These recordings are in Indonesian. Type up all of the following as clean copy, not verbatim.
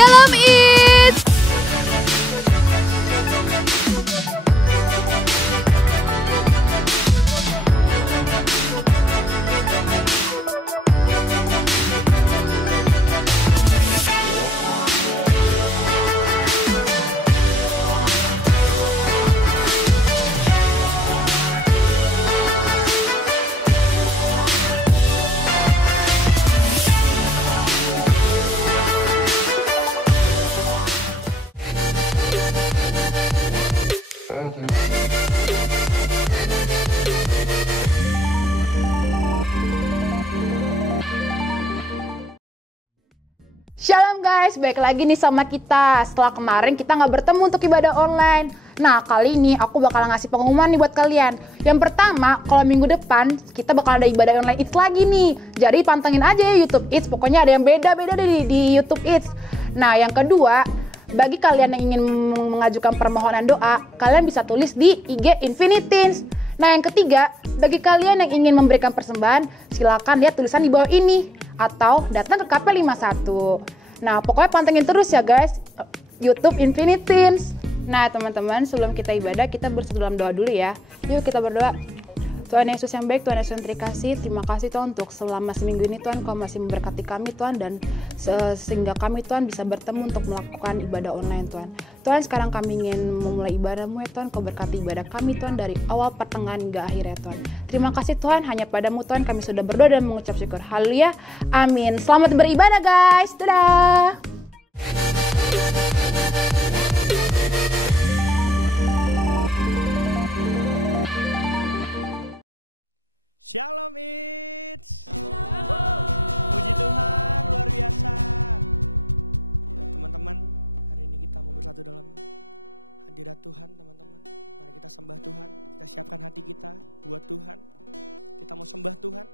Shalom Eats! Shalom guys, balik lagi nih sama kita. Setelah kemarin kita nggak bertemu untuk ibadah online. Nah, kali ini aku bakal ngasih pengumuman nih buat kalian. Yang pertama, kalau minggu depan kita bakal ada ibadah online Eats lagi nih. Jadi pantengin aja ya YouTube Eats. Pokoknya ada yang beda-beda di YouTube Eats. Nah, yang kedua, bagi kalian yang ingin mengajukan permohonan doa, kalian bisa tulis di IG Infinitins. Nah, yang ketiga, bagi kalian yang ingin memberikan persembahan, silakan lihat tulisan di bawah ini atau datang ke KP51. Nah, pokoknya pantengin terus ya guys, YouTube Infinitins. Nah, teman-teman, sebelum kita ibadah, kita bersatu dalam doa dulu ya. Yuk kita berdoa. Tuhan Yesus yang baik, Tuhan Yesus yang terkasih, terima kasih Tuhan untuk selama seminggu ini Tuhan Kau masih memberkati kami Tuhan, dan sehingga kami Tuhan bisa bertemu untuk melakukan ibadah online Tuhan. Tuhan, sekarang kami ingin memulai ibadahmu ya Tuhan, Kau berkati ibadah kami Tuhan dari awal pertengahan hingga akhir ya Tuhan. Terima kasih Tuhan, hanya padamu Tuhan kami sudah berdoa dan mengucap syukur. Haleluya, amin. Selamat beribadah guys, dadah. Shalom Eats. Puji Tuhan, luar biasa. Ya, teman-teman, hari ini kita mau bersatu dalam hadirat Tuhan, teman-teman. Mari kita sembah Tuhan, kita siapkan hati kita buat Tuhan. Kita mau sembah Tuhan,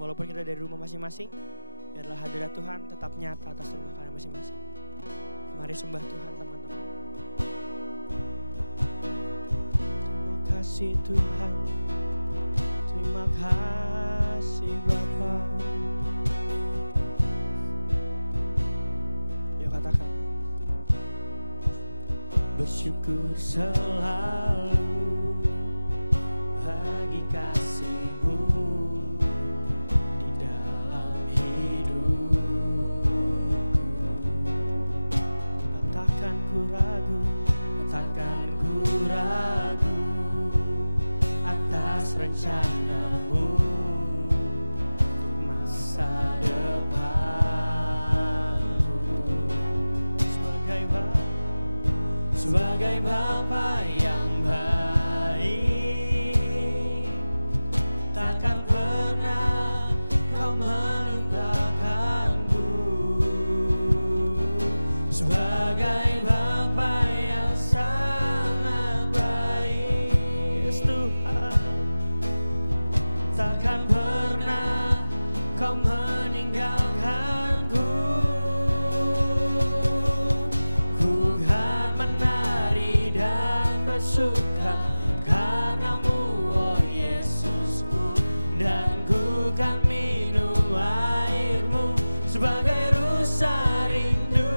walaupun kita dari rumah masing-masing, biarlah hadirat Tuhan tetap nyata atas rumah kalian masing-masing. Mari sembah Tuhan, teman-teman. Terima kasih Tuhan. Terima kasih Bapa. Yuk katakan. Bersyukur selalu bagi kasih-Mu di dalam hidupku. Takkan ku ragu, takkan ku ragu atas rencana-Mu untuk masa depanku. Sebagai Bapa yang baik, takkan pernah Kau meninggalkanku. Sebagai Bapa yang sangat baik, yes Tuhan, takkan pernah Kau meninggalkanku. Ku kan menari dan bersuka karena-Mu, oh Yesusku, dan ku kan minum air-Mu sebagai rusa rindu.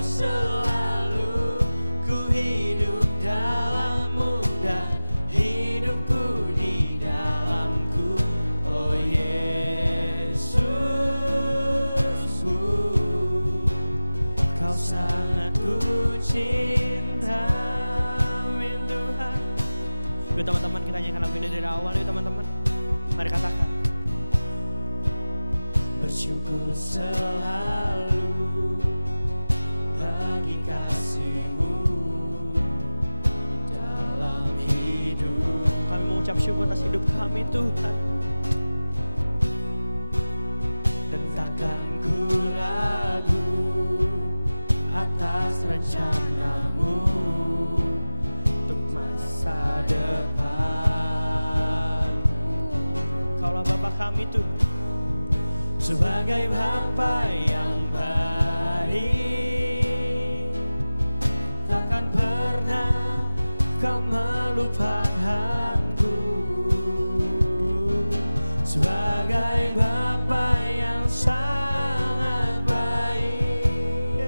Selalu ku hidup dalam-Mu dan hidupku di dalam-Ku, oh Yesusku. Kau sangat ku cinta, amin Tuhan. Yuk teman-teman, kita nyanyikan lagu ini dari awal yuk teman-teman. Mari katakan. Bersyukur selalu bagi kasih-Mu di dalam hidup. Kami mengucap syukur atas hidup kami Tuhan. Dan takkan ku ragu atas rencana-Mu untuk masa depan. Kaulah Bapa kami Tuhan. Sebagai Bapa yang baik, takkan pernah Kau melupakanku. Sebagai Bapa yang sangat baik,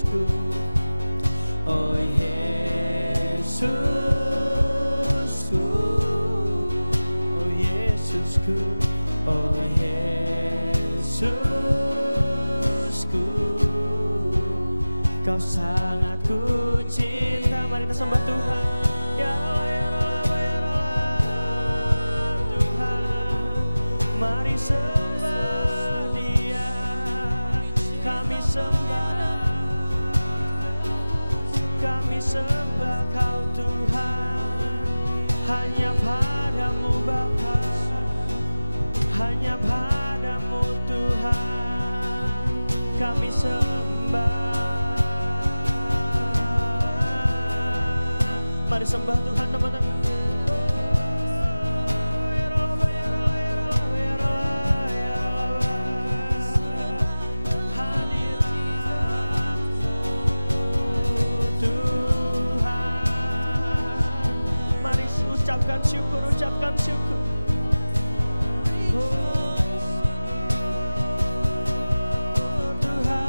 Yesusku, oh Yesusku, oh Yesusku, oh Yesusku, Kau sangat ku cinta. Mari kita sembah Tuhan. Ya Allah, ya Allah, ya Allah, Tuhan. Mari sembah Dia, kami sembah Kau Tuhan. Hanya padamu Bapa, hanya padamu Tuhan kami sembah. Mari sembah Tuhan teman-teman. Ucapkan syukur. Tuhan,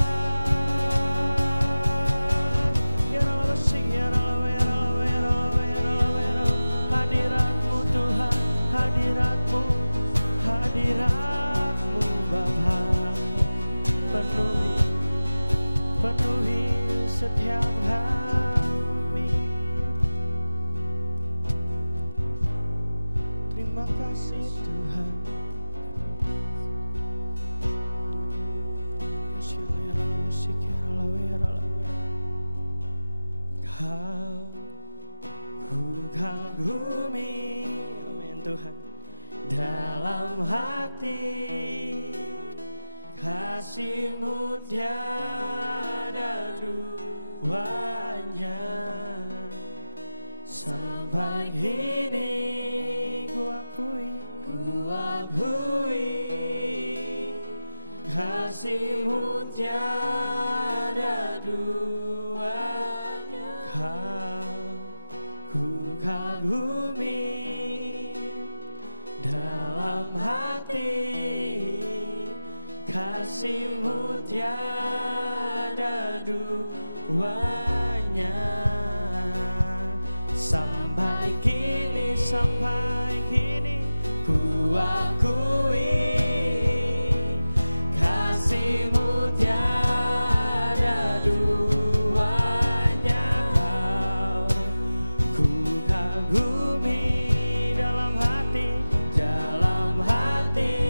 ya Allah, sing ya Allah, ya Allah, ya Allah, ya Allah, ya Allah. Hadiratmu Tuhan, hadiratmu Bapa, penuhi setiap kami. Terima kasih Tuhan. Kau ku kagumi, amin Tuhan, dalam hati. Kasih-Mu tiada duanya. Sampai kini ku akui kasih-Mu tiada duanya. Ku kagumi dalam hati. Kasih-Mu tiada duanya. Sampai kini ku akui kasih-Mu tiada duanya. Kau ku kagumi dalam hati.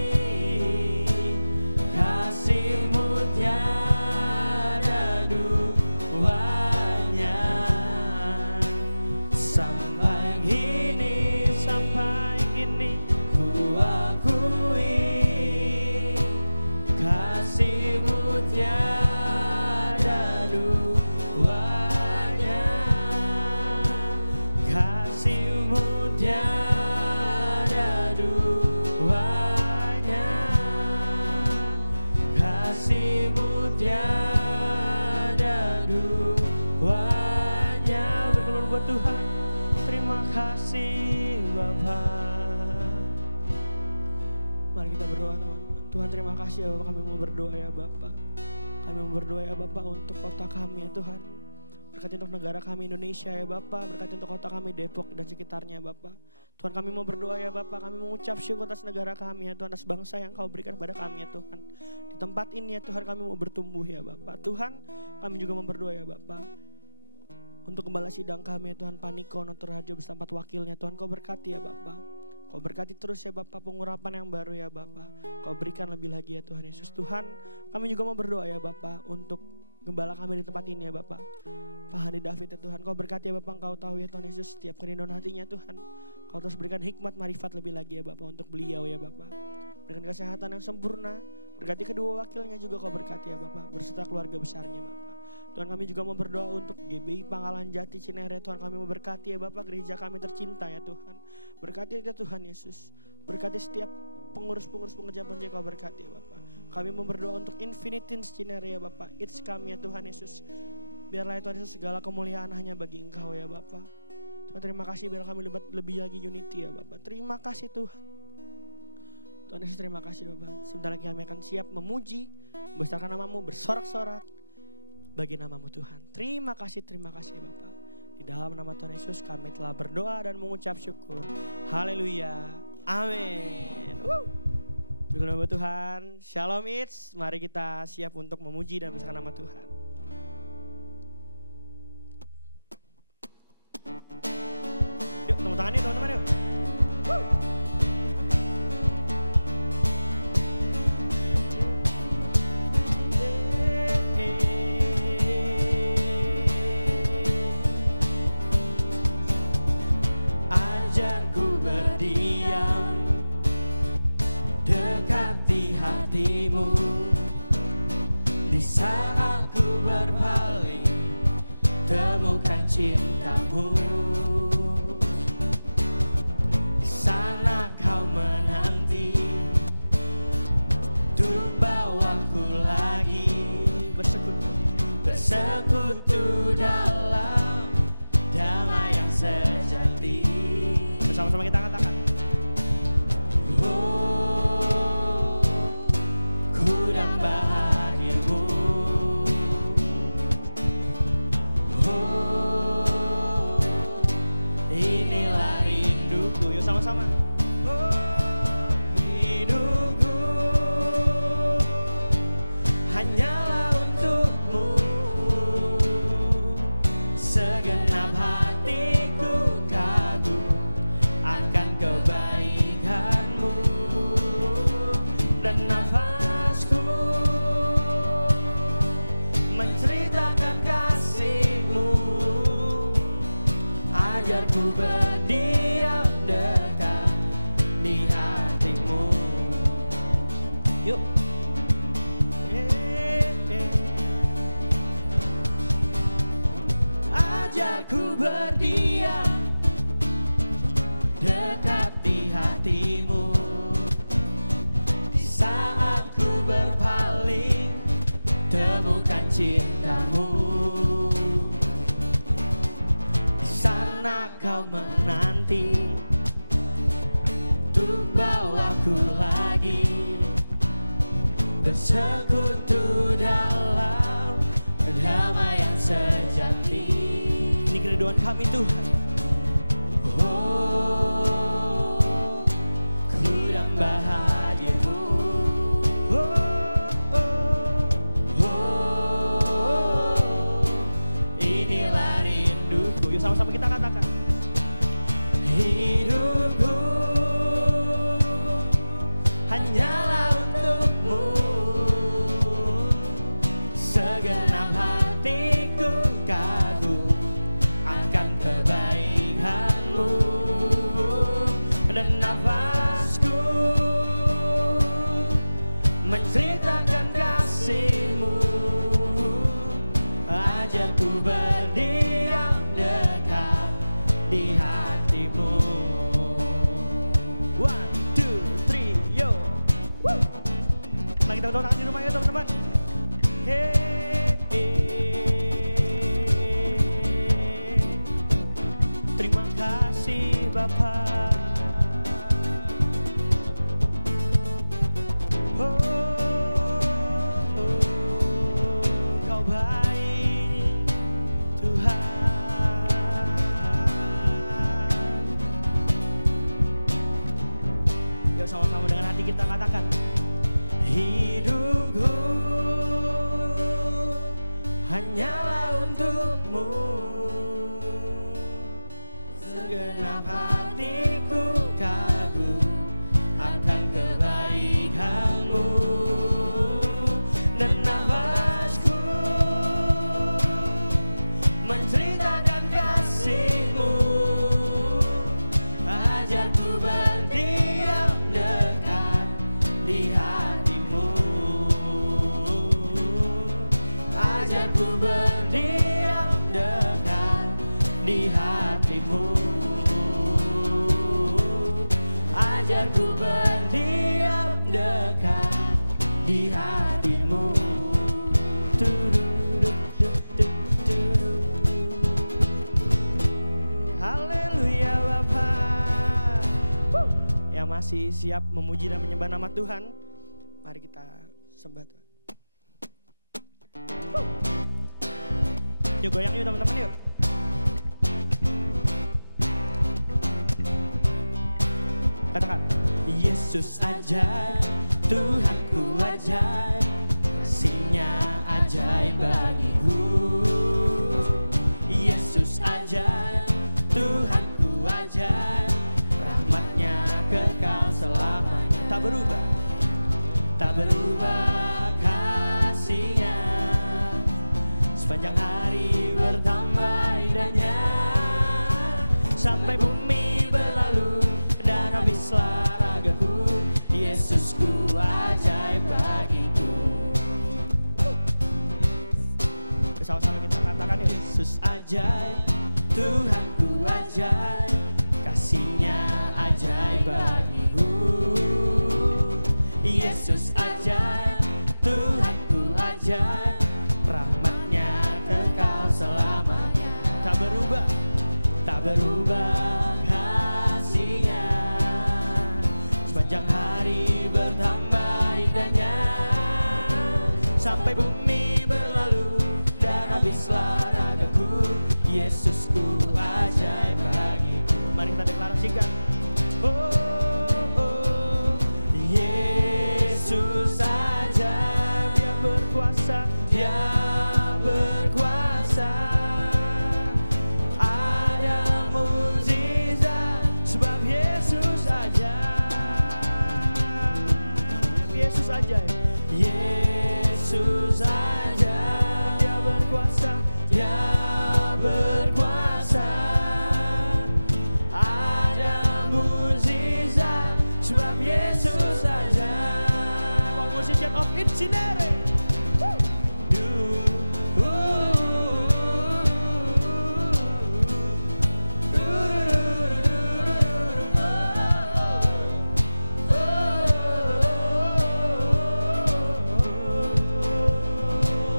Kasih-Mu tiada duanya. Sampai kini ku akui kasih-Mu tiada duanya. Kasih-Mu tiada duanya. Kasih-Mu tiada duanya. Berdoa buat Tuhan. Terima kasih Bapa. Mari kita berdoa teman-teman. Tuhan, terima kasih ya Bapak, kami mau berdoa ya Bapak. Kami mau berdoa ya Bapak untuk kota kami ya Tuhan. Berkati untuk negara kami Indonesia ya Bapak. Berkati untuk kota kami Depok dan sekitarnya ya Bapak. Tuhan, kami mau berdoa ya Bapak. Kami mengucap syukur atas negara kami ya Tuhan. Atas bangsa yang Kau berikan kepada kami ya Tuhan. Di tempat ini ya Tuhan, kami mau bertumbuh ya Bapak. Tuhan, kami juga mau berdoa ya Bapak. Untuk gembala sidang kami ya Tuhan, Paniko Notorajo bersama 4 wakilnya Tuhan, Kau berkati ya Bapak. Kau berkati terus ya Bapak, pengurapan yang baru ya Bapak. Kau berikan lebih lagi ya Tuhan Yesus. Tuhan, kami juga mau berdoa ya Bapak untuk gembala kami di tempat ini ya Bapak. Pak Hadi David ya Tuhan, Kau berkati ya Bapak. Kau tahu ya Tuhan Yesus setiap kerinduan hatinya Tuhan. Kau terus berikan hikmat marifat lebih lagi ya Bapak untuk beliau ya Bapak. Berikan kesehatan yang sempurna. Berkati kedua wakilnya juga Kau berkati ya Bapak, berserta keluarga besarnya Bapak. Tuhan, kami juga mau berdoa untuk GBI Pangkalan Jati Cinere. Tuhan, kami mau berkati ya Bapak, gereja kami tercinta ya Tuhan. Berkati ya Tuhan Yesus. Berkati setiap pengurus-pengurus pengerja-pengerja Kau berkati ya Bapak. Kami mau berdoa untuk Infinitins Cinere ya Bapak. It's kami ya Tuhan Yesus. Biarlah ya Tuhan Yesus, segala kemuliaan hanya bagi Engkau ya Bapak. Tuhan, terima kasih biar kami lebih lagi unity ya Bapak. Terima kasih Tuhan. Tuhan Yesus, terima kasih Bapak. Sebentar lagi kami akan siap memuji, membesarkan nama-Mu, bersorak-sorak. bagi nama-Mu Tuhan. Terima kasih Bapa. Di dalam nama Tuhan Yesus kami telah berdoa dan mengucap syukur. Haleluya. Amin. Beri nama Tuhan. Shalom It's. Mari kita siap untuk memuji dan membesarkan nama Tuhan. Yuk, tepuk tangan yuk teman-teman yuk. Di saat ku berpaling, temukan cintamu. Di sana kau menanti untuk bawaku lagi bersekutu dalam damai yang sejati. Bersama-sama kita katakan. Sama hidupku hanyalah untukmu, segenap hatiku kagum akan kebaikanmu, dan nafasku menceritakan kasihmu. Ajarku berdiam dekat di hatimu. Yuk. Ajarku berdiam dekat di hatimu. Di saat ku berpaling, temukan cintamu. Di sana kau menanti untuk bawaku lagi bersekutu dalam damai yang sejati. Ini kerinduan kami Tuhan. Oh, ku damba hadirmu. Inilah rinduku. Yuk sama-sama kita katakan. Hidupku hanyalah untukmu, segenap hatiku kagum akan kebaikanmu, dan nafasku menceritakan kasihmu. Ajarku berdiam dekat di hatimu. 1, 2, 3, yo. Woo. Lagi kita tangan di rumah ya teman-teman. Terima kasih Bapa. Kau baik Tuhan. Yuk sama-sama dengan hati kita katakan. Hidupku hanyalah untukmu, segenap hatiku kagum akan kebaikanmu, dan nafasku menceritakan kasihmu. Ajarku berdiam dekat di hatimu. Ajarku berdiam dekat di hatimu. Ajarku berdiam dekat di hatimu. Haleluya Bapa. Yang masih siap memuji dan menyembah nama Tuhan, mari kita sembah Tuhan. Yuk goyang yuk teman-teman yuk. Katakan, Yesus ajaib, Tuhanku ajaib, kasih-Nya ajaib bagiku. Yesus ajaib, Tuhanku ajaib, rahmat-Nya kekal selamanya. Tak berubah, tak berubah kasih-Nya, sepanjang hari bertambah indahnya, sampai bumi berlalu dan habislah ragaku. Yesusku ajaib bagiku. Sama-sama kita katakan ya, Yesus ajaib, Tuhanku ajaib, kasih-Nya ajaib bagiku. Yesus ajaib, Tuhanku ajaib, rahmat-Nya kekal selamanya. Tak berubah, tak berubah kasih-Nya, sepanjang hari bertambah indahnya, sampai bumi berlalu dan habislah ragaku. Yesusku ajaib bagiku. Mari kita deklarasikan. Yesus ajaib, Dia berkuasa, Dia berkuasa. Ada mukjizat sebab Yesus ajaib. Yesus ajaib, Yesus ajaib, Dia berkuasa, Dia berkuasa. Ada mukjizat sebab Yesus ajaib. All musician of Incinere.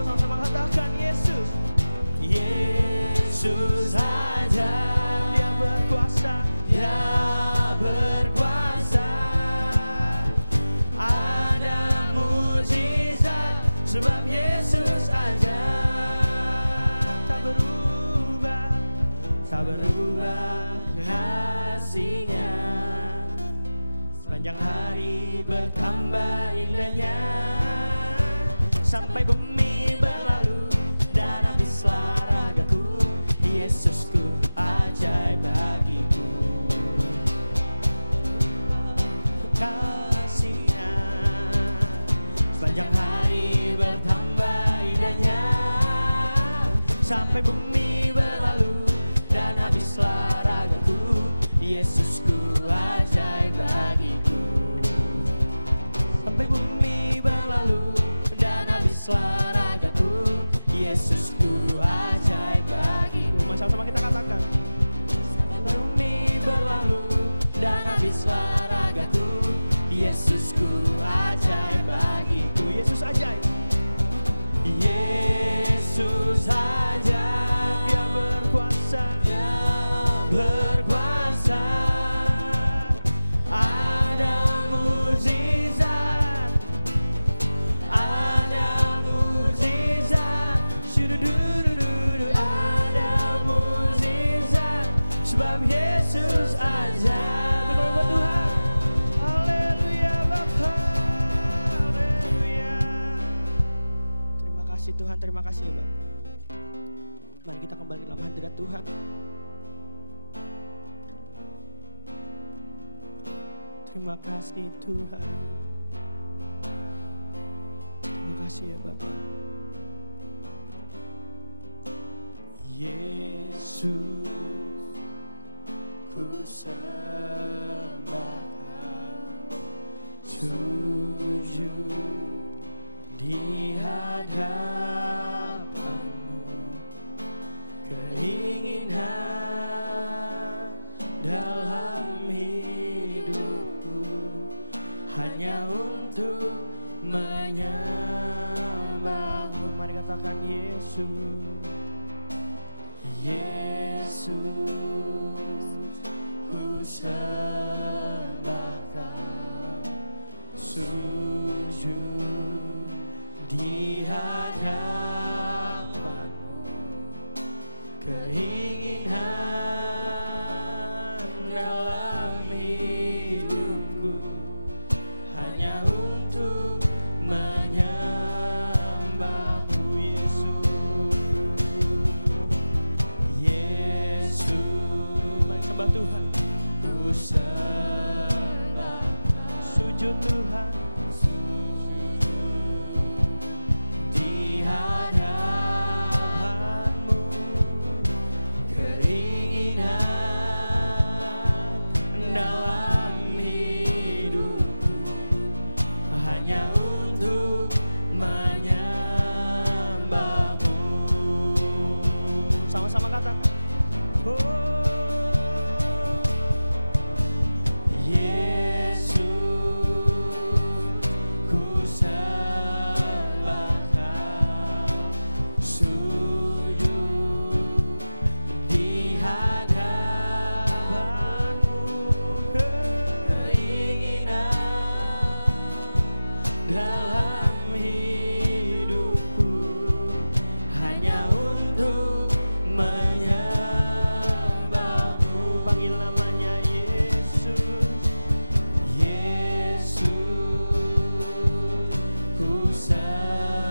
Sama-sama katakan Yesus. Yesus ajaib, Dia berkuasa, Dia berkuasa. Ada mukjizat sebab Yesus ajaib. Tak berubah, tak berubah kasih-Nya, sepanjang hari bertambah indahnya, sampai bumi berlalu dan habislah ragaku. Yesusku ajaib bagiku. Kasih-Nya sepanjang hari bertambah indahnya, sampai bumi berlalu dan habislah ragaku. Yesusku ajaib bagiku. Sampai bumi berlalu dan habislah ragaku. Yesusku ajaib bagiku. Mari sama-sama kita katakan. Bumi berlalu dan habislah ragaku. Yesusku ajaib bagiku. Yesus ajaib, Yesus ajaib, Dia berkuasa, Dia berkuasa. Ada mukjizat, ada mukjizat, syududududu, ada mukjizat sebab Yesus ajaib. Berdoa Tuhan. Haleluya Bapa, haleluya. Terima kasih Tuhan, terima kasih ya Bapa. Mari kita kembali dalam hadirat Tuhan. Terima kasih Tuhan. Terima kasih ya Bapa. Yesus, ku sembahkan, sujud di hadapan-Mu, keinginan dalam hidupku hanya untuk menyembah-Mu. Mari katakan Yesus, Yesus, ku sembahkan, sujud di hadapan-Mu, keinginan dalam hidupku hanya untuk menyembahmu Yesus. Yesus, mari sembah Tuhan. Ku sembah, sujud Tuhan di hadapan-Mu, keinginan dalam hidupku hanya untuk menyembah-Mu. Sama-sama katakan. Yesus, ku sembahkan, sujud di hadapan-Mu, keinginan dalam hidupku hanya untuk menyembah-Mu. Panggil namanya Yesus. Yesus, ku sembahkan,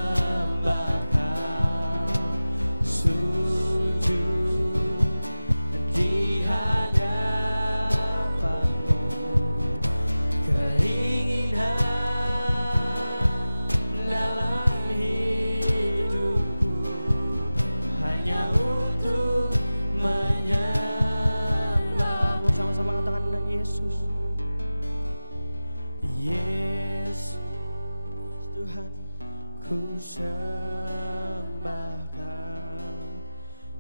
sujud di hadapan-Mu, keinginan dalam hidupku hanya untuk menyembah-Mu. Sama-sama katakan dengan Yesus. Yesus, Tuhan, ku sembahkan,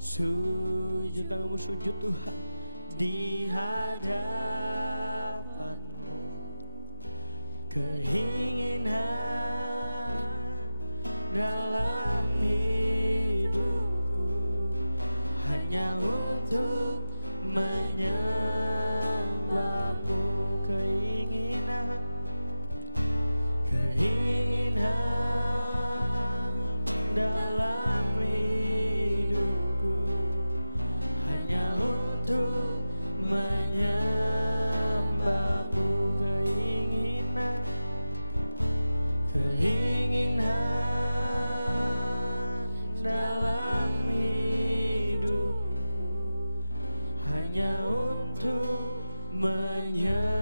sujud, kami sujud Tuhan di hadapan-Mu, keinginan dalam hidupku hanya untuk menyembah-Mu, keinginan dalam hidupku hanya untuk menyembah-Mu, keinginan dalam hidupku hanya untuk menyembah-Mu.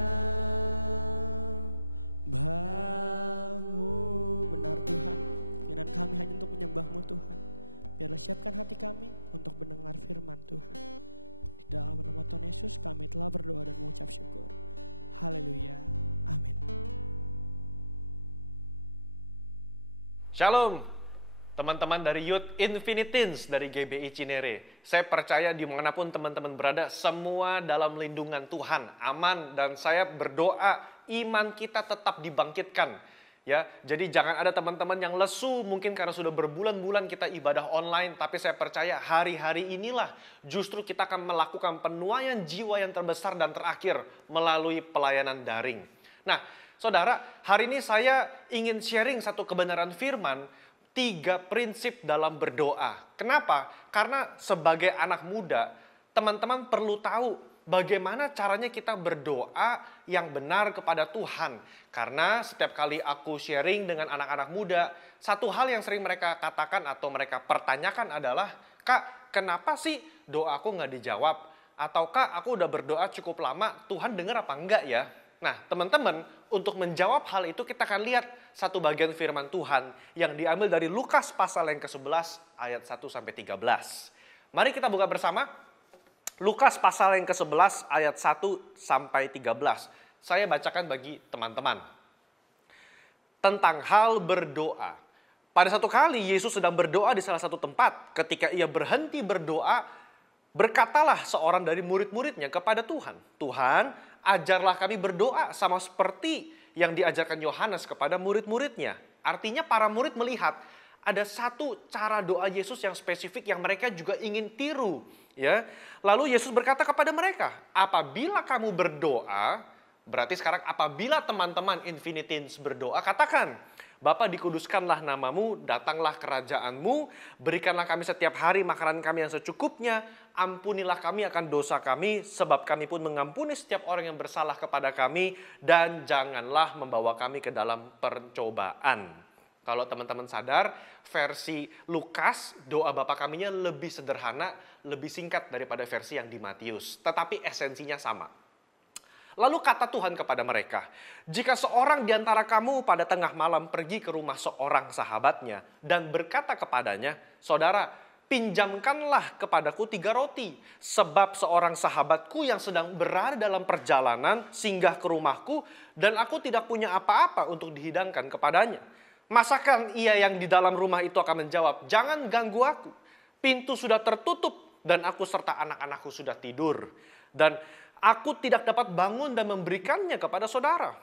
Benar Tuhan, keinginan kami hanya untuk menyembah-Mu Tuhan. Biarlah siapkan hati kami untuk mendengar firman Tuhan. Di dalam nama Tuhan Yesus kami telah berdoa dan mengucap syukur. Haleluya, amin. Shalom, teman-teman dari Youth Infinitins dari GBI Cinere. Saya percaya dimanapun teman-teman berada, semua dalam lindungan Tuhan, aman, dan saya berdoa iman kita tetap dibangkitkan. Ya, jadi jangan ada teman-teman yang lesu mungkin karena sudah berbulan-bulan kita ibadah online, tapi saya percaya hari-hari inilah justru kita akan melakukan penuaian jiwa yang terbesar dan terakhir melalui pelayanan daring. Nah, saudara, hari ini saya ingin sharing satu kebenaran firman, 3 prinsip dalam berdoa. Kenapa? Karena sebagai anak muda, teman-teman perlu tahu bagaimana caranya kita berdoa yang benar kepada Tuhan. Karena setiap kali aku sharing dengan anak-anak muda, satu hal yang sering mereka katakan atau mereka pertanyakan adalah, Kak, kenapa sih doaku nggak dijawab? Atau Kak, aku udah berdoa cukup lama, Tuhan dengar apa enggak ya? Nah, teman-teman, untuk menjawab hal itu kita akan lihat satu bagian firman Tuhan yang diambil dari Lukas pasal yang ke-11 ayat 1-13. Mari kita buka bersama. Lukas pasal yang ke-11 ayat 1-13. Saya bacakan bagi teman-teman. Tentang hal berdoa. Pada satu kali Yesus sedang berdoa di salah satu tempat. Ketika ia berhenti berdoa, berkatalah seorang dari murid-muridnya kepada Tuhan. Tuhan, ajarlah kami berdoa sama seperti yang diajarkan Yohanes kepada murid-muridnya. Artinya para murid melihat ada satu cara doa Yesus yang spesifik yang mereka juga ingin tiru. Ya, lalu Yesus berkata kepada mereka, apabila kamu berdoa, berarti sekarang apabila teman-teman Infinitins berdoa, katakan, Bapa, dikuduskanlah namamu, datanglah kerajaanmu, berikanlah kami setiap hari makanan kami yang secukupnya, ampunilah kami akan dosa kami, sebab kami pun mengampuni setiap orang yang bersalah kepada kami, dan janganlah membawa kami ke dalam percobaan. Kalau teman-teman sadar, versi Lukas, doa Bapa kaminya lebih sederhana, lebih singkat daripada versi yang di Matius. Tetapi esensinya sama. Lalu kata Tuhan kepada mereka, jika seorang di antara kamu pada tengah malam pergi ke rumah seorang sahabatnya dan berkata kepadanya, saudara, pinjamkanlah kepadaku 3 roti, sebab seorang sahabatku yang sedang berada dalam perjalanan singgah ke rumahku dan aku tidak punya apa-apa untuk dihidangkan kepadanya. Masakan ia yang di dalam rumah itu akan menjawab, jangan ganggu aku, pintu sudah tertutup dan aku serta anak-anakku sudah tidur. Dan aku tidak dapat bangun dan memberikannya kepada saudara.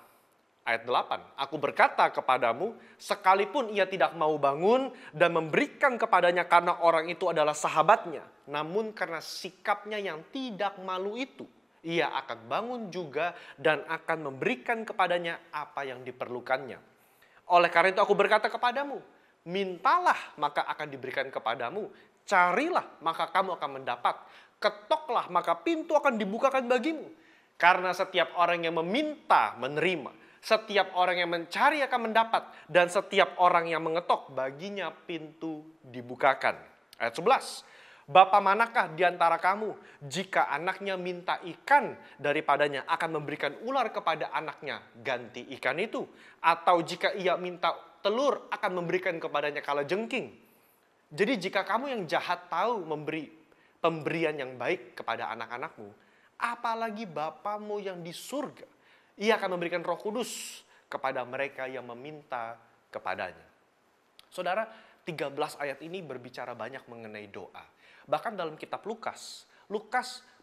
Ayat 8, aku berkata kepadamu, sekalipun ia tidak mau bangun dan memberikan kepadanya karena orang itu adalah sahabatnya, namun karena sikapnya yang tidak malu itu, ia akan bangun juga dan akan memberikan kepadanya apa yang diperlukannya. Oleh karena itu aku berkata kepadamu, mintalah maka akan diberikan kepadamu, carilah maka kamu akan mendapat, ketoklah maka pintu akan dibukakan bagimu. Karena setiap orang yang meminta menerima, setiap orang yang mencari akan mendapat, dan setiap orang yang mengetok baginya pintu dibukakan. Ayat 11. Bapa manakah di antara kamu jika anaknya minta ikan daripadanya akan memberikan ular kepada anaknya ganti ikan itu? Atau jika ia minta telur akan memberikan kepadanya kalajengking? Jadi jika kamu yang jahat tahu memberi pemberian yang baik kepada anak-anakmu, apalagi Bapamu yang di surga, ia akan memberikan Roh Kudus kepada mereka yang meminta kepadanya. Saudara, 13 ayat ini berbicara banyak mengenai doa. Bahkan dalam kitab Lukas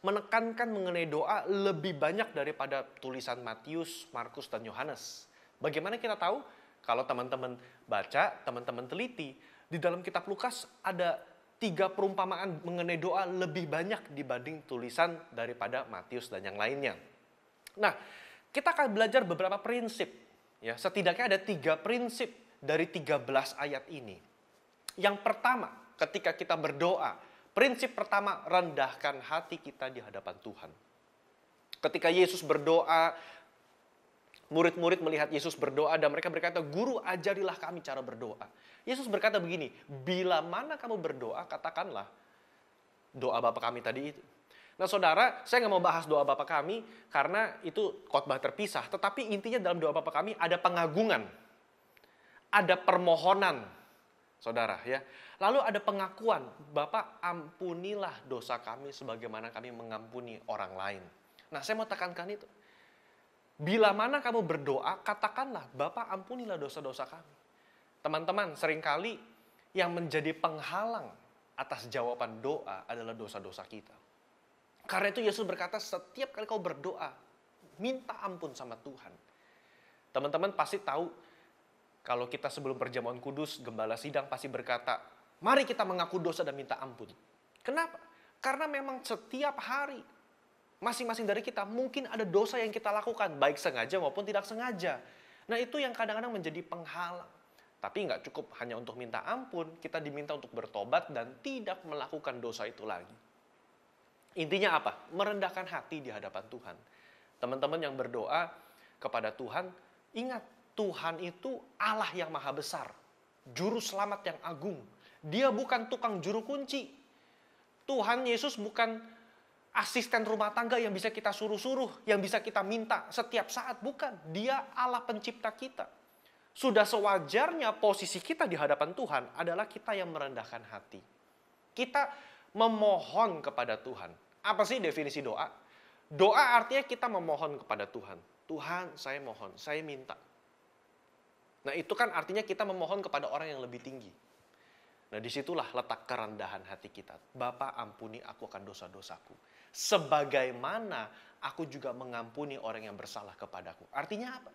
menekankan mengenai doa lebih banyak daripada tulisan Matius, Markus, dan Yohanes. Bagaimana kita tahu? Kalau teman-teman baca, teman-teman teliti, di dalam kitab Lukas ada 3 perumpamaan mengenai doa lebih banyak dibanding tulisan daripada Matius dan yang lainnya. Nah, kita akan belajar beberapa prinsip. Ya, setidaknya ada 3 prinsip dari 13 ayat ini. Yang pertama, ketika kita berdoa, prinsip pertama, rendahkan hati kita di hadapan Tuhan. Ketika Yesus berdoa, murid-murid melihat Yesus berdoa dan mereka berkata, Guru, ajarilah kami cara berdoa. Yesus berkata begini, bila mana kamu berdoa, katakanlah doa Bapa kami tadi itu. Nah saudara, saya nggak mau bahas doa Bapa kami karena itu khotbah terpisah. Tetapi intinya dalam doa Bapa kami ada pengagungan, ada permohonan, saudara ya. Lalu ada pengakuan, Bapa ampunilah dosa kami sebagaimana kami mengampuni orang lain. Nah saya mau tekankan itu. Bila mana kamu berdoa, katakanlah, Bapa ampunilah dosa-dosa kami. Teman-teman, seringkali yang menjadi penghalang atas jawaban doa adalah dosa-dosa kita. Karena itu Yesus berkata, setiap kali kau berdoa, minta ampun sama Tuhan. Teman-teman pasti tahu, kalau kita sebelum perjamuan kudus, gembala sidang pasti berkata, mari kita mengaku dosa dan minta ampun. Kenapa? Karena memang setiap hari, masing-masing dari kita mungkin ada dosa yang kita lakukan, baik sengaja maupun tidak sengaja. Nah itu yang kadang-kadang menjadi penghalang. Tapi nggak cukup hanya untuk minta ampun, kita diminta untuk bertobat dan tidak melakukan dosa itu lagi. Intinya apa? Merendahkan hati di hadapan Tuhan. Teman-teman yang berdoa kepada Tuhan, ingat Tuhan itu Allah yang maha besar, juru selamat yang agung. Dia bukan tukang juru kunci. Tuhan Yesus bukan asisten rumah tangga yang bisa kita suruh-suruh, yang bisa kita minta setiap saat. Bukan, dia Allah pencipta kita. Sudah sewajarnya posisi kita di hadapan Tuhan adalah kita yang merendahkan hati. Kita memohon kepada Tuhan. Apa sih definisi doa? Doa artinya kita memohon kepada Tuhan. Tuhan, saya mohon, saya minta. Nah itu kan artinya kita memohon kepada orang yang lebih tinggi. Nah disitulah letak kerendahan hati kita. Bapa ampuni aku akan dosa-dosaku. Sebagaimana aku juga mengampuni orang yang bersalah kepadaku. Artinya apa?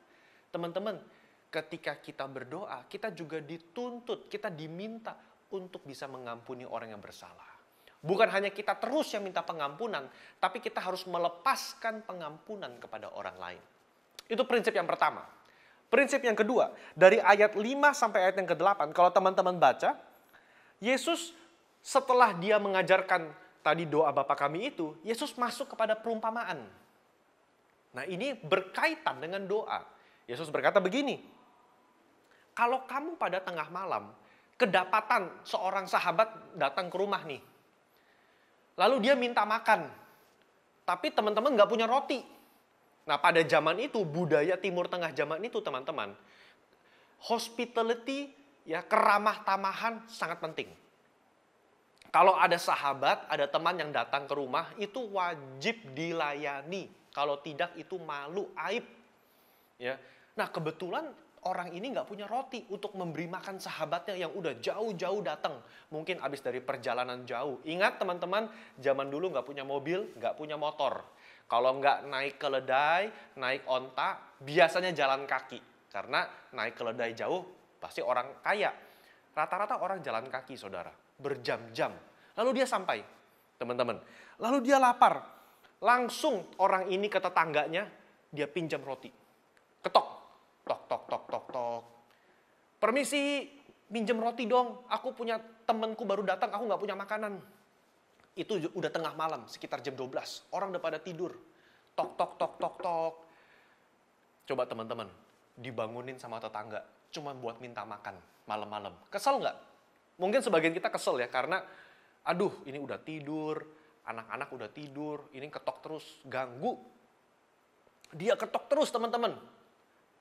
Teman-teman, ketika kita berdoa, kita juga dituntut, kita diminta untuk bisa mengampuni orang yang bersalah. Bukan hanya kita terus yang minta pengampunan, tapi kita harus melepaskan pengampunan kepada orang lain. Itu prinsip yang pertama. Prinsip yang kedua, dari ayat 5 sampai ayat yang ke-8, kalau teman-teman baca, Yesus setelah dia mengajarkan tadi doa Bapa kami itu, Yesus masuk kepada perumpamaan. Nah ini berkaitan dengan doa. Yesus berkata begini, kalau kamu pada tengah malam, kedapatan seorang sahabat datang ke rumah nih. Lalu dia minta makan, tapi teman-teman gak punya roti. Nah pada zaman itu, budaya Timur Tengah zaman itu teman-teman, hospitality, ya keramah tamahan sangat penting. Kalau ada sahabat, ada teman yang datang ke rumah, itu wajib dilayani. Kalau tidak itu malu, aib. Ya. Nah kebetulan orang ini nggak punya roti untuk memberi makan sahabatnya yang udah jauh-jauh datang. Mungkin habis dari perjalanan jauh. Ingat teman-teman, zaman dulu nggak punya mobil, nggak punya motor. Kalau nggak naik keledai, naik onta, biasanya jalan kaki. Karena naik keledai jauh, pasti orang kaya. Rata-rata orang jalan kaki, saudara. Berjam-jam. Lalu dia sampai, teman-teman. Lalu dia lapar. Langsung orang ini ke tetangganya, dia pinjam roti. Ketok. Tok, tok, tok, tok, tok. Permisi, pinjam roti dong. Aku punya temanku baru datang, aku nggak punya makanan. Itu udah tengah malam, sekitar jam 12. Orang udah pada tidur. Tok, tok, tok, tok, tok. Coba teman-teman, dibangunin sama tetangga. Cuma buat minta makan malam-malam. Kesel nggak? Mungkin sebagian kita kesel ya, karena aduh ini udah tidur, anak-anak udah tidur, ini ketok terus, ganggu. Dia ketok terus teman-teman.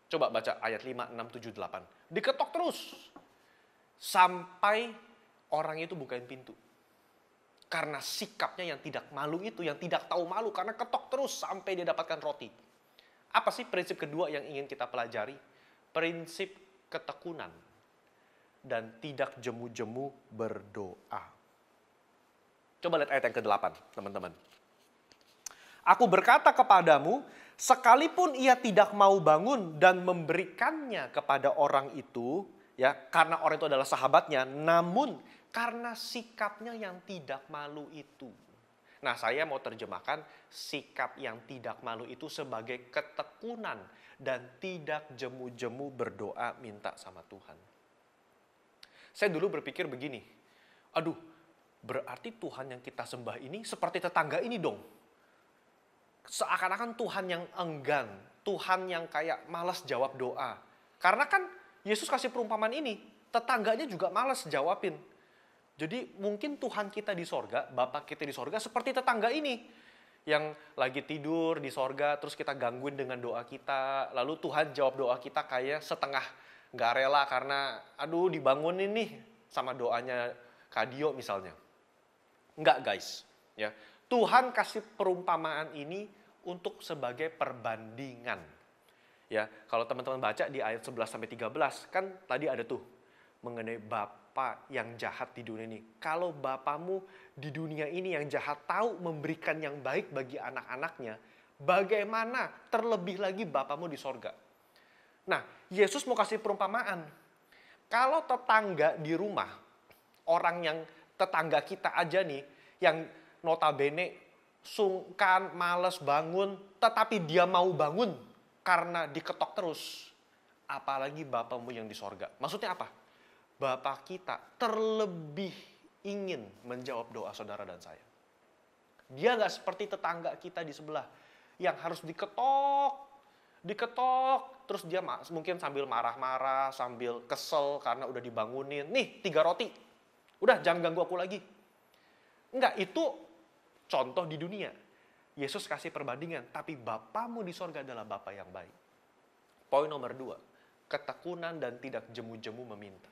Coba baca ayat 5, 6, 7, 8. Diketok terus. Sampai orang itu bukain pintu. Karena sikapnya yang tidak malu itu, yang tidak tahu malu, karena ketok terus sampai dia dapatkan roti. Apa sih prinsip kedua yang ingin kita pelajari? Prinsip ketekunan dan tidak jemu-jemu berdoa. Coba lihat ayat yang ke-8, teman-teman. Aku berkata kepadamu, sekalipun ia tidak mau bangun dan memberikannya kepada orang itu, ya, karena orang itu adalah sahabatnya, namun karena sikapnya yang tidak malu itu. Nah, saya mau terjemahkan sikap yang tidak malu itu sebagai ketekunan dan tidak jemu-jemu berdoa minta sama Tuhan. Saya dulu berpikir begini, aduh, berarti Tuhan yang kita sembah ini seperti tetangga ini dong. Seakan-akan Tuhan yang enggan, Tuhan yang kayak malas jawab doa. Karena kan Yesus kasih perumpamaan ini, tetangganya juga malas jawabin. Jadi mungkin Tuhan kita di sorga, Bapa kita di sorga seperti tetangga ini. Yang lagi tidur di sorga, terus kita gangguin dengan doa kita. Lalu Tuhan jawab doa kita kayak setengah gak rela karena aduh dibangunin nih sama doanya Kadio misalnya. Enggak guys. Ya. Tuhan kasih perumpamaan ini untuk sebagai perbandingan. Ya, kalau teman-teman baca di ayat 11-13 kan tadi ada tuh mengenai Bapa yang jahat di dunia ini. Kalau bapamu di dunia ini yang jahat tahu memberikan yang baik bagi anak-anaknya, bagaimana terlebih lagi bapamu di sorga. Nah, Yesus mau kasih perumpamaan. Kalau tetangga di rumah, orang yang tetangga kita aja nih, yang notabene sungkan, males bangun, tetapi dia mau bangun karena diketok terus. Apalagi bapamu yang di sorga. Maksudnya apa? Bapa kita terlebih ingin menjawab doa saudara dan saya. Dia gak seperti tetangga kita di sebelah yang harus diketok, terus dia mungkin sambil marah-marah, sambil kesel karena udah dibangunin. Nih 3 roti, udah jangan ganggu aku lagi. Enggak, itu contoh di dunia. Yesus kasih perbandingan, tapi Bapamu di sorga adalah Bapa yang baik. Poin nomor 2, ketekunan dan tidak jemu-jemu meminta.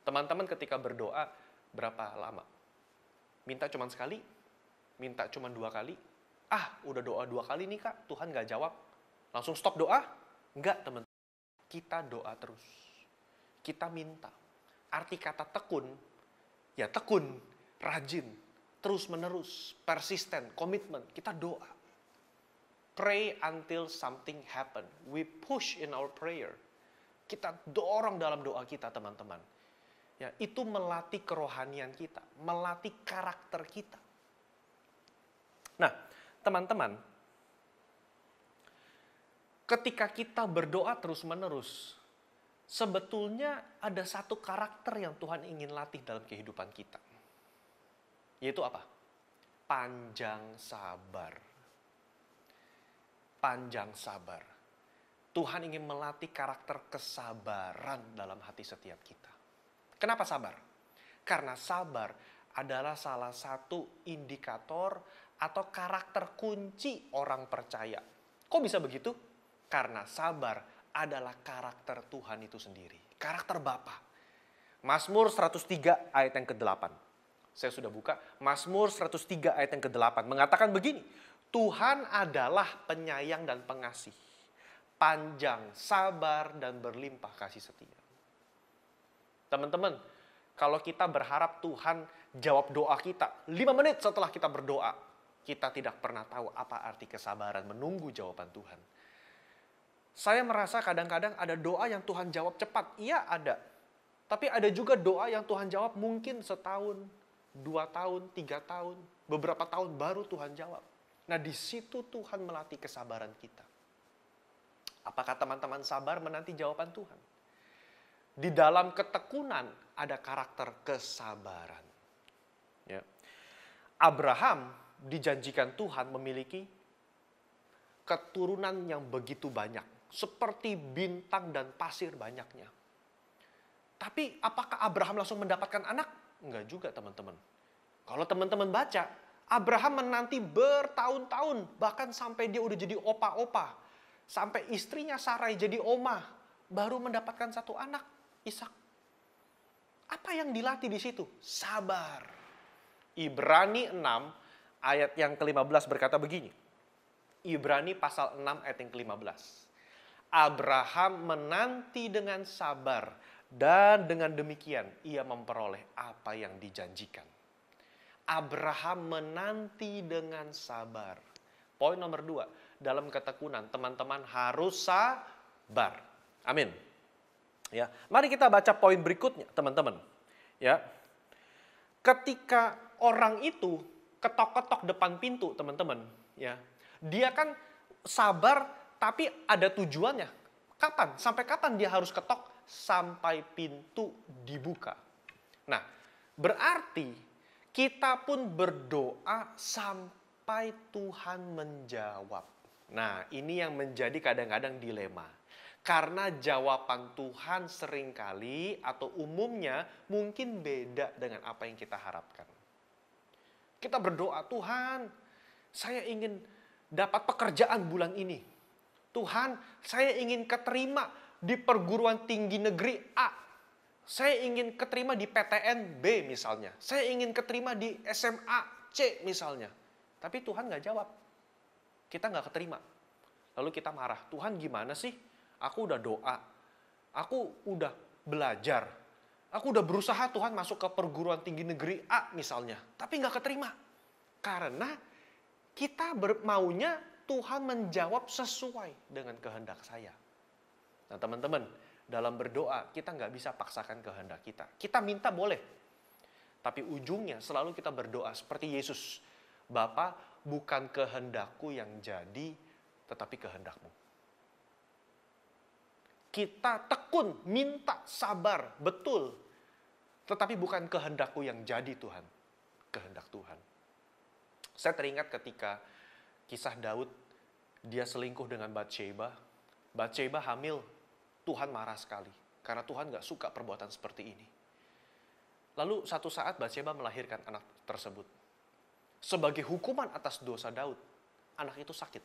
Teman-teman ketika berdoa, berapa lama? Minta cuma sekali? Minta cuma 2 kali? Udah doa 2 kali nih kak, Tuhan gak jawab. Langsung stop doa? Enggak teman-teman. Kita doa terus. Kita minta. Arti kata tekun, ya tekun, rajin, terus-menerus, persisten, komitmen. Kita doa. Pray until something happen. We push in our prayer. Kita dorong dalam doa kita teman-teman. Ya, itu melatih kerohanian kita, melatih karakter kita. Nah, teman-teman, ketika kita berdoa terus-menerus, sebetulnya ada satu karakter yang Tuhan ingin latih dalam kehidupan kita. Yaitu apa? Panjang sabar. Panjang sabar. Tuhan ingin melatih karakter kesabaran dalam hati setiap kita. Kenapa sabar? Karena sabar adalah salah satu indikator atau karakter kunci orang percaya. Kok bisa begitu? Karena sabar adalah karakter Tuhan itu sendiri. Karakter Bapa. Mazmur 103 ayat yang ke-8. Saya sudah buka. Mazmur 103 ayat yang ke-8 mengatakan begini. Tuhan adalah penyayang dan pengasih, panjang sabar dan berlimpah kasih setia. Teman-teman, kalau kita berharap Tuhan jawab doa kita 5 menit setelah kita berdoa, kita tidak pernah tahu apa arti kesabaran menunggu jawaban Tuhan. Saya merasa kadang-kadang ada doa yang Tuhan jawab cepat. Iya ada. Tapi ada juga doa yang Tuhan jawab mungkin setahun, 2 tahun, 3 tahun, beberapa tahun baru Tuhan jawab. Nah di situ Tuhan melatih kesabaran kita. Apakah teman-teman sabar menanti jawaban Tuhan? Di dalam ketekunan ada karakter kesabaran. Ya. Abraham dijanjikan Tuhan memiliki keturunan yang begitu banyak. Seperti bintang dan pasir banyaknya. Tapi apakah Abraham langsung mendapatkan anak? Enggak juga teman-teman. Kalau teman-teman baca, Abraham menanti bertahun-tahun. Bahkan sampai dia udah jadi opa-opa. Sampai istrinya Sarai jadi oma. Baru mendapatkan satu anak, Ishak. Apa yang dilatih di situ? Sabar. Ibrani 6 ayat yang ke-15 berkata begini. Ibrani pasal 6 ayat yang ke-15. Abraham menanti dengan sabar dan dengan demikian ia memperoleh apa yang dijanjikan. Abraham menanti dengan sabar. Poin nomor 2, dalam ketekunan teman-teman harus sabar. Amin. Ya, mari kita baca poin berikutnya, teman-teman. Ya. Ketika orang itu ketok-ketok depan pintu, teman-teman, ya. Dia kan sabar tapi ada tujuannya. Kapan? Sampai kapan dia harus ketok? Sampai pintu dibuka. Nah, berarti kita pun berdoa sampai Tuhan menjawab. Nah, ini yang menjadi kadang-kadang dilema. Karena jawaban Tuhan seringkali atau umumnya mungkin beda dengan apa yang kita harapkan. Kita berdoa, Tuhan, saya ingin dapat pekerjaan bulan ini. Tuhan, saya ingin keterima di perguruan tinggi negeri A. Saya ingin keterima di PTN B misalnya. Saya ingin keterima di SMA C misalnya. Tapi Tuhan nggak jawab. Kita nggak keterima. Lalu kita marah. Tuhan gimana sih? Aku udah doa. Aku udah belajar. Aku udah berusaha Tuhan masuk ke perguruan tinggi negeri A misalnya. Tapi nggak keterima. Karena kita maunya Tuhan menjawab sesuai dengan kehendak saya. Nah teman-teman, dalam berdoa, kita nggak bisa paksakan kehendak kita. Kita minta boleh. Tapi ujungnya selalu kita berdoa seperti Yesus. Bapa, bukan kehendakku yang jadi, tetapi kehendakmu. Kita tekun, minta, sabar, betul. Tetapi bukan kehendakku yang jadi Tuhan. Kehendak Tuhan. Saya teringat ketika kisah Daud, dia selingkuh dengan Batsheba. Batsheba hamil. Tuhan marah sekali. Karena Tuhan gak suka perbuatan seperti ini. Lalu satu saat Batsheba melahirkan anak tersebut. Sebagai hukuman atas dosa Daud, anak itu sakit.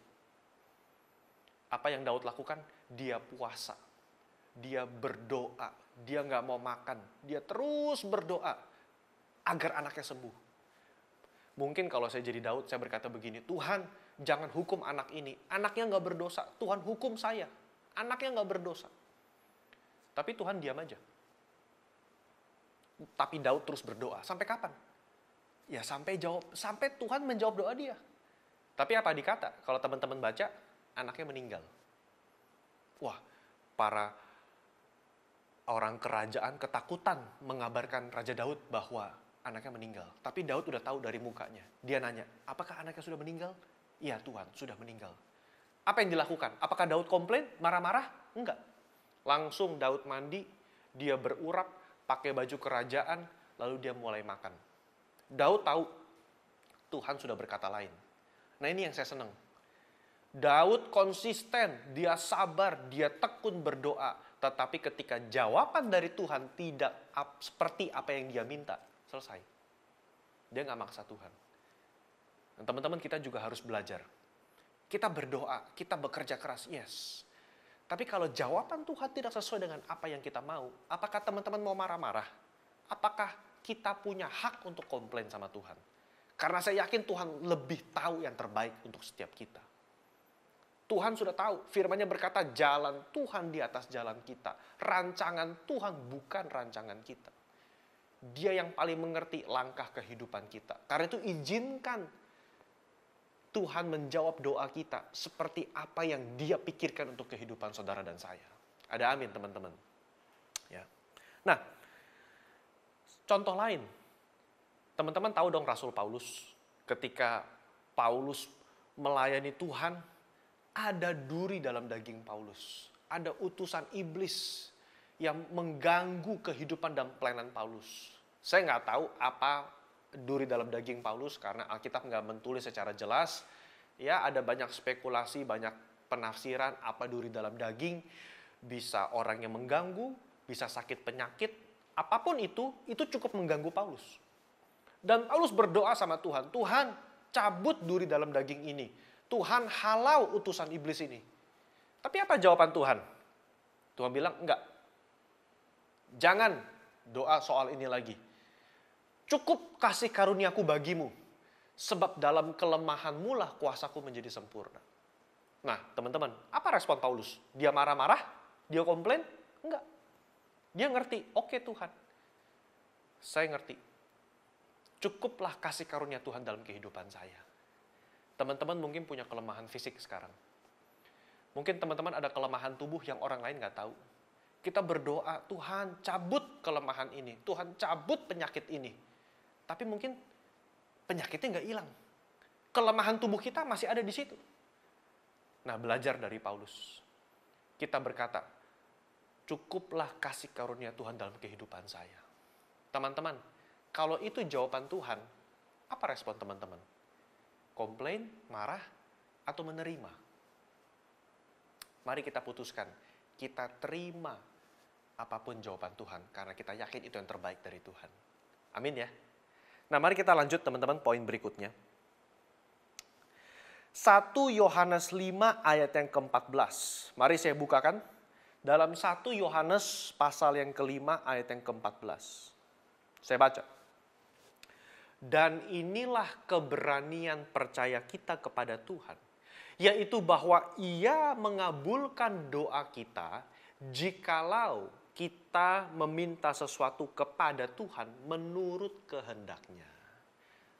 Apa yang Daud lakukan? Dia puasa. Dia berdoa. Dia gak mau makan. Dia terus berdoa agar anaknya sembuh. Mungkin kalau saya jadi Daud, saya berkata begini, Tuhan jangan hukum anak ini. Anaknya gak berdosa. Tuhan hukum saya. Anaknya gak berdosa. Tapi Tuhan diam aja. Tapi Daud terus berdoa. Sampai kapan? Ya sampai Tuhan menjawab doa dia. Tapi apa dikata? Kalau teman-teman baca, anaknya meninggal. Wah, para orang kerajaan ketakutan mengabarkan Raja Daud bahwa anaknya meninggal. Tapi Daud udah tahu dari mukanya. Dia nanya, apakah anaknya sudah meninggal? Iya Tuhan, sudah meninggal. Apa yang dilakukan? Apakah Daud komplain, marah-marah? Enggak. Langsung Daud mandi, dia berurap, pakai baju kerajaan, lalu dia mulai makan. Daud tahu Tuhan sudah berkata lain. Nah ini yang saya senang. Daud konsisten, dia sabar, dia tekun berdoa. Tetapi ketika jawaban dari Tuhan tidak seperti apa yang dia minta, selesai. Dia nggak maksa Tuhan. Dan teman-teman kita juga harus belajar. Kita berdoa, kita bekerja keras, yes. Tapi kalau jawaban Tuhan tidak sesuai dengan apa yang kita mau, apakah teman-teman mau marah-marah? Apakah kita punya hak untuk komplain sama Tuhan? Karena saya yakin Tuhan lebih tahu yang terbaik untuk setiap kita. Tuhan sudah tahu, firman-Nya berkata jalan Tuhan di atas jalan kita. Rancangan Tuhan bukan rancangan kita. Dia yang paling mengerti langkah kehidupan kita. Karena itu izinkan Tuhan menjawab doa kita seperti apa yang Dia pikirkan untuk kehidupan saudara dan saya. Ada amin teman-teman. Ya. Nah, contoh lain. Teman-teman tahu dong Rasul Paulus. Ketika Paulus melayani Tuhan, ada duri dalam daging Paulus. Ada utusan iblis yang mengganggu kehidupan dan pelayanan Paulus. Saya nggak tahu apa duri dalam daging Paulus karena Alkitab nggak menulis secara jelas. Ya, ada banyak spekulasi, banyak penafsiran apa duri dalam daging. Bisa orang yang mengganggu, bisa sakit penyakit. Apapun itu cukup mengganggu Paulus. Dan Paulus berdoa sama Tuhan, Tuhan cabut duri dalam daging ini. Tuhan halau utusan iblis ini. Tapi apa jawaban Tuhan? Tuhan bilang, enggak. Jangan doa soal ini lagi. Cukup kasih karuniaku bagimu. Sebab dalam kelemahanmu lah kuasaku menjadi sempurna. Nah teman-teman, apa respon Paulus? Dia marah-marah? Dia komplain? Enggak. Dia ngerti, oke Tuhan. Saya ngerti. Cukuplah kasih karunia Tuhan dalam kehidupan saya. Teman-teman mungkin punya kelemahan fisik sekarang. Mungkin teman-teman ada kelemahan tubuh yang orang lain nggak tahu. Kita berdoa, Tuhan cabut kelemahan ini. Tuhan cabut penyakit ini. Tapi mungkin penyakitnya nggak hilang. Kelemahan tubuh kita masih ada di situ. Nah, belajar dari Paulus. Kita berkata, cukuplah kasih karunia Tuhan dalam kehidupan saya. Teman-teman, kalau itu jawaban Tuhan, apa respon teman-teman? Komplain, marah, atau menerima? Mari kita putuskan. Kita terima apapun jawaban Tuhan. Karena kita yakin itu yang terbaik dari Tuhan. Amin ya. Nah mari kita lanjut teman-teman poin berikutnya. 1 Yohanes 5 ayat yang ke-14. Mari saya bukakan. Dalam 1 Yohanes pasal yang ke-5 ayat yang ke-14. Saya baca. Dan inilah keberanian percaya kita kepada Tuhan. Yaitu bahwa Ia mengabulkan doa kita jikalau kita meminta sesuatu kepada Tuhan menurut kehendaknya.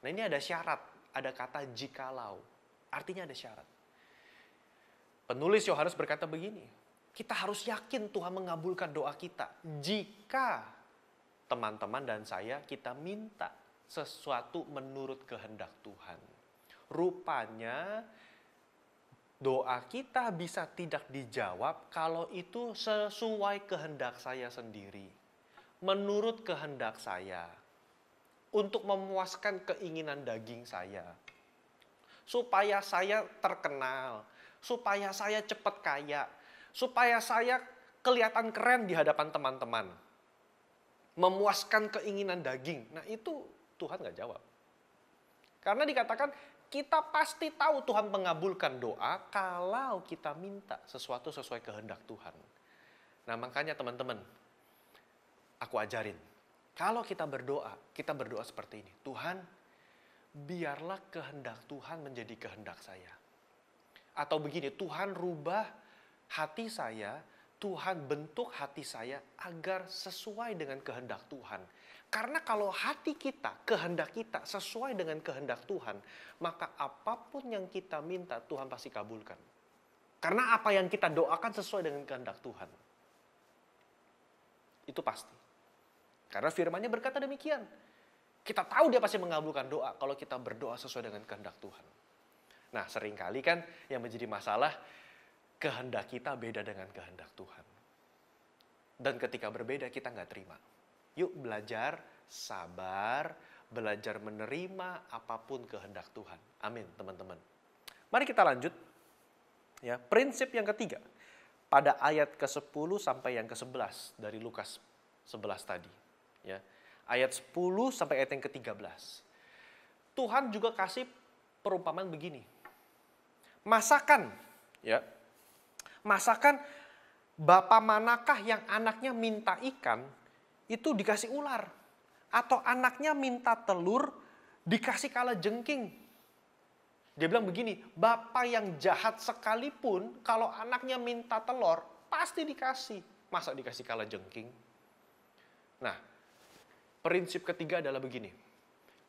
Nah ini ada syarat, ada kata jikalau. Artinya ada syarat. Penulis Yohanes berkata begini, kita harus yakin Tuhan mengabulkan doa kita. Jika teman-teman dan saya kita minta sesuatu menurut kehendak Tuhan. Rupanya doa kita bisa tidak dijawab kalau itu sesuai kehendak saya sendiri. Menurut kehendak saya. Untuk memuaskan keinginan daging saya. Supaya saya terkenal. Supaya saya cepat kaya. Supaya saya kelihatan keren di hadapan teman-teman. Memuaskan keinginan daging. Nah itu Tuhan gak jawab. Karena dikatakan kita pasti tahu Tuhan mengabulkan doa kalau kita minta sesuatu sesuai kehendak Tuhan. Nah makanya teman-teman, aku ajarin. Kalau kita berdoa seperti ini. Tuhan, biarlah kehendak Tuhan menjadi kehendak saya. Atau begini, Tuhan rubah hati saya, Tuhan bentuk hati saya agar sesuai dengan kehendak Tuhan. Karena kalau hati kita, kehendak kita sesuai dengan kehendak Tuhan, maka apapun yang kita minta Tuhan pasti kabulkan. Karena apa yang kita doakan sesuai dengan kehendak Tuhan. Itu pasti. Karena firman-Nya berkata demikian. Kita tahu Dia pasti mengabulkan doa kalau kita berdoa sesuai dengan kehendak Tuhan. Nah, seringkali kan yang menjadi masalah, kehendak kita beda dengan kehendak Tuhan. Dan ketika berbeda, kita nggak terima. Yuk belajar sabar, belajar menerima apapun kehendak Tuhan. Amin, teman-teman. Mari kita lanjut. Ya, prinsip yang ketiga. Pada ayat ke-10 sampai yang ke-11 dari Lukas 11 tadi. Ya, ayat 10 sampai ayat yang ke-13. Tuhan juga kasih perumpamaan begini. Masakan, ya. Masakan bapak manakah yang anaknya minta ikan, itu dikasih ular. Atau anaknya minta telur, dikasih kalajengking. Dia bilang begini, bapak yang jahat sekalipun, kalau anaknya minta telur, pasti dikasih. Masa dikasih kalajengking? Nah, prinsip ketiga adalah begini.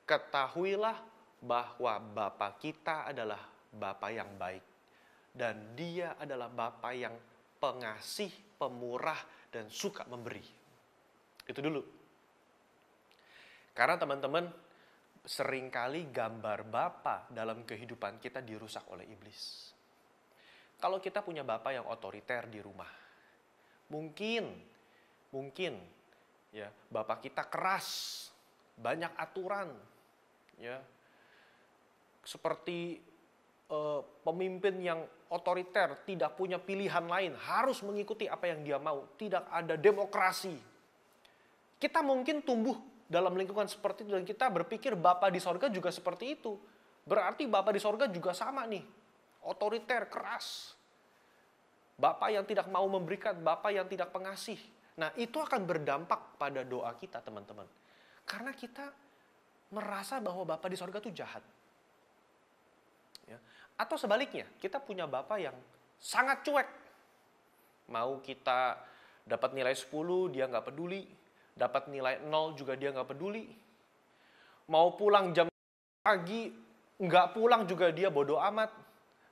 Ketahuilah bahwa Bapa kita adalah Bapa yang baik. Dan Dia adalah Bapa yang pengasih, pemurah, dan suka memberi. Itu dulu. Karena teman-teman, seringkali gambar Bapa dalam kehidupan kita dirusak oleh iblis. Kalau kita punya Bapa yang otoriter di rumah, mungkin ya, Bapa kita keras, banyak aturan, ya. Seperti pemimpin yang otoriter, tidak punya pilihan lain, harus mengikuti apa yang dia mau, tidak ada demokrasi. Kita mungkin tumbuh dalam lingkungan seperti itu dan kita berpikir Bapa di sorga juga seperti itu. Berarti Bapa di sorga juga sama nih, otoriter, keras. Bapa yang tidak mau memberikan, Bapa yang tidak pengasih. Nah, itu akan berdampak pada doa kita, teman-teman. Karena kita merasa bahwa Bapa di sorga itu jahat. Ya. Atau sebaliknya, kita punya Bapa yang sangat cuek. Mau kita dapat nilai 10, dia nggak peduli. Dapat nilai 0 juga dia nggak peduli. Mau pulang jam pagi, nggak pulang juga dia bodoh amat.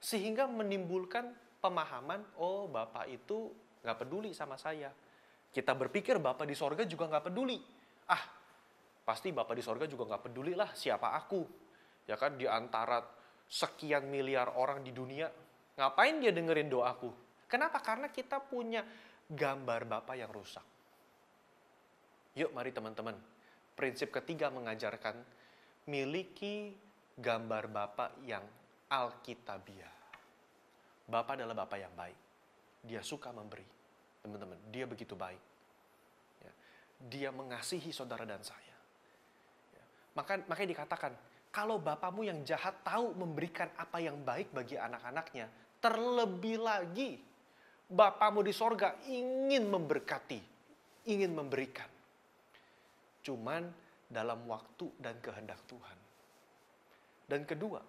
Sehingga menimbulkan pemahaman, oh Bapak itu nggak peduli sama saya. Kita berpikir Bapak di sorga juga nggak peduli. Pasti Bapak di sorga juga nggak peduli lah siapa aku. Ya kan, di antara sekian miliar orang di dunia, ngapain dia dengerin doaku? Kenapa? Karena kita punya gambar Bapa yang rusak. Yuk mari teman-teman, prinsip ketiga mengajarkan miliki gambar Bapa yang alkitabiah. Bapa adalah Bapa yang baik. Dia suka memberi. Teman-teman, dia begitu baik. Ya. Dia mengasihi saudara dan saya. Ya. Makanya dikatakan, kalau Bapamu yang jahat tahu memberikan apa yang baik bagi anak-anaknya, terlebih lagi Bapamu di sorga ingin memberkati, ingin memberikan. Cuman dalam waktu dan kehendak Tuhan. Dan kedua,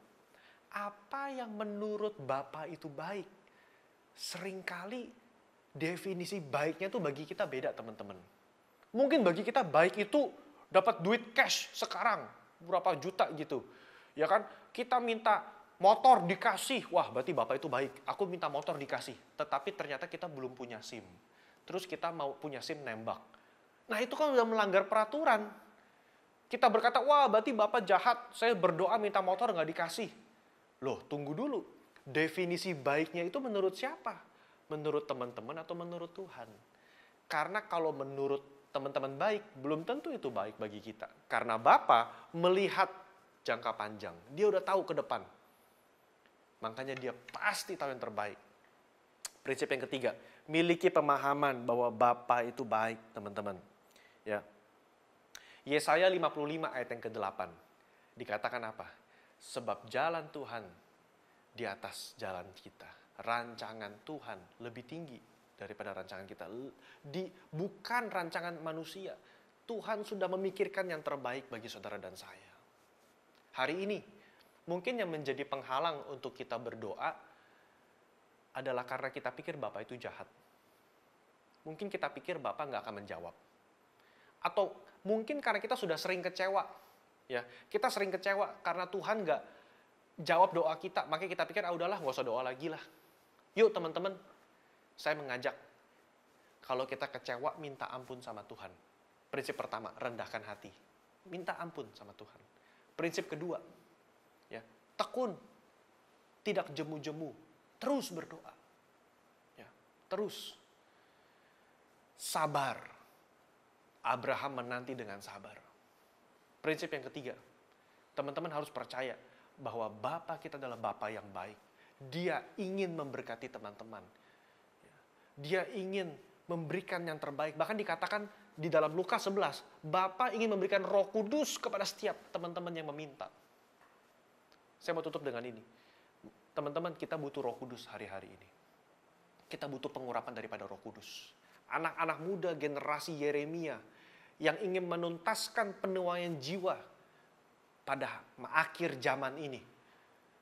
apa yang menurut Bapa itu baik? Seringkali definisi baiknya tuh bagi kita beda, teman-teman. Mungkin bagi kita baik itu dapat duit cash sekarang, berapa juta gitu. Ya kan, kita minta motor dikasih, wah berarti Bapak itu baik. Aku minta motor dikasih, tetapi ternyata kita belum punya SIM. Terus kita mau punya SIM nembak. Nah itu kan udah melanggar peraturan. Kita berkata, wah berarti Bapak jahat, saya berdoa minta motor nggak dikasih. Loh tunggu dulu, definisi baiknya itu menurut siapa? Menurut teman-teman atau menurut Tuhan? Karena kalau menurut teman-teman baik, belum tentu itu baik bagi kita. Karena Bapa melihat jangka panjang. Dia udah tahu ke depan. Makanya dia pasti tahu yang terbaik. Prinsip yang ketiga, miliki pemahaman bahwa Bapa itu baik, teman-teman. Ya. Yesaya 55 ayat yang ke-8. Dikatakan apa? Sebab jalan Tuhan di atas jalan kita. Rancangan Tuhan lebih tinggi daripada rancangan kita. Bukan rancangan manusia. Tuhan sudah memikirkan yang terbaik bagi saudara dan saya. Hari ini, mungkin yang menjadi penghalang untuk kita berdoa adalah karena kita pikir Bapak itu jahat. Mungkin kita pikir Bapak nggak akan menjawab. Atau mungkin karena kita sudah sering kecewa. Ya, kita sering kecewa karena Tuhan nggak jawab doa kita. Makanya kita pikir, udahlah nggak usah doa lagi lah. Yuk teman-teman, saya mengajak, kalau kita kecewa, minta ampun sama Tuhan. Prinsip pertama, rendahkan hati. Minta ampun sama Tuhan. Prinsip kedua, ya, tekun. tidak jemu-jemu, terus berdoa. Ya, terus. Sabar. Abraham menanti dengan sabar. Prinsip yang ketiga, teman-teman harus percaya bahwa Bapa kita adalah Bapa yang baik. Dia ingin memberkati teman-teman. Dia ingin memberikan yang terbaik. Bahkan dikatakan di dalam Lukas 11, Bapa ingin memberikan Roh Kudus kepada setiap teman-teman yang meminta. Saya mau tutup dengan ini. Teman-teman, kita butuh Roh Kudus hari-hari ini. Kita butuh pengurapan daripada Roh Kudus. Anak-anak muda generasi Yeremia yang ingin menuntaskan penuaian jiwa pada akhir zaman ini.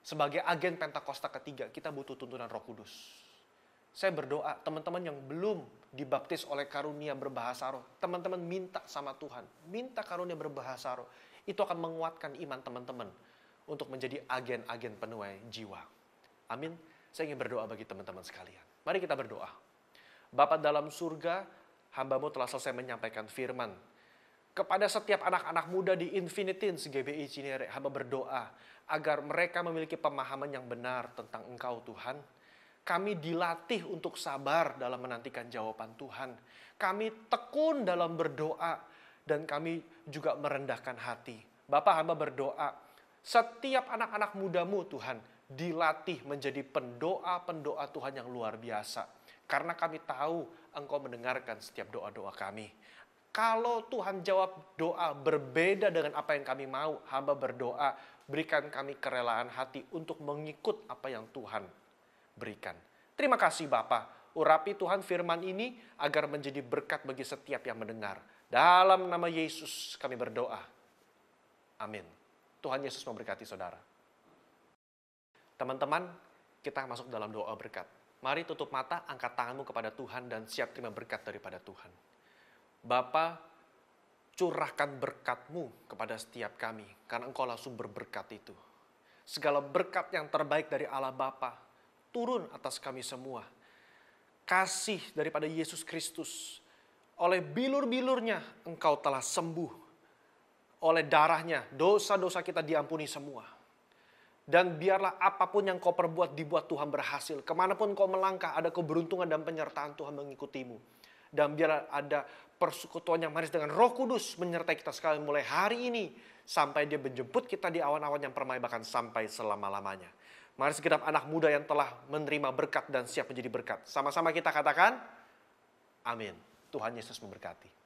Sebagai agen Pentakosta ketiga, kita butuh tuntunan Roh Kudus. Saya berdoa, teman-teman yang belum dibaptis oleh karunia berbahasa roh, teman-teman minta sama Tuhan, minta karunia berbahasa roh. Itu akan menguatkan iman teman-teman untuk menjadi agen-agen penuai jiwa. Amin. Saya ingin berdoa bagi teman-teman sekalian. Mari kita berdoa. Bapa dalam surga, hamba-Mu telah selesai menyampaikan firman. Kepada setiap anak-anak muda di Infinitins GBI Cinere, hamba berdoa agar mereka memiliki pemahaman yang benar tentang Engkau Tuhan. Kami dilatih untuk sabar dalam menantikan jawaban Tuhan. Kami tekun dalam berdoa dan kami juga merendahkan hati. Bapa, hamba berdoa, setiap anak-anak muda-Mu Tuhan dilatih menjadi pendoa-pendoa Tuhan yang luar biasa. Karena kami tahu Engkau mendengarkan setiap doa-doa kami. Kalau Tuhan jawab doa berbeda dengan apa yang kami mau, hamba berdoa, berikan kami kerelaan hati untuk mengikut apa yang Tuhan berikan. Terima kasih Bapa. Urapi Tuhan firman ini agar menjadi berkat bagi setiap yang mendengar. Dalam nama Yesus kami berdoa. Amin. Tuhan Yesus memberkati saudara. Teman-teman, kita masuk dalam doa berkat. Mari tutup mata, angkat tanganmu kepada Tuhan dan siap terima berkat daripada Tuhan. Bapa, curahkan berkat-Mu kepada setiap kami, karena Engkaulah sumber berkat itu. Segala berkat yang terbaik dari Allah Bapa turun atas kami semua. Kasih daripada Yesus Kristus, oleh bilur-bilurnya Engkau telah sembuh. Oleh darahnya, dosa-dosa kita diampuni semua. Dan biarlah apapun yang kau perbuat dibuat Tuhan berhasil. Kemanapun kau melangkah ada keberuntungan dan penyertaan Tuhan mengikutimu. Dan biarlah ada persekutuan yang manis dengan Roh Kudus menyertai kita sekalian mulai hari ini. Sampai dia menjemput kita di awan-awan yang permai bahkan sampai selama-lamanya. Mari segenap anak muda yang telah menerima berkat dan siap menjadi berkat. Sama-sama kita katakan, amin. Tuhan Yesus memberkati.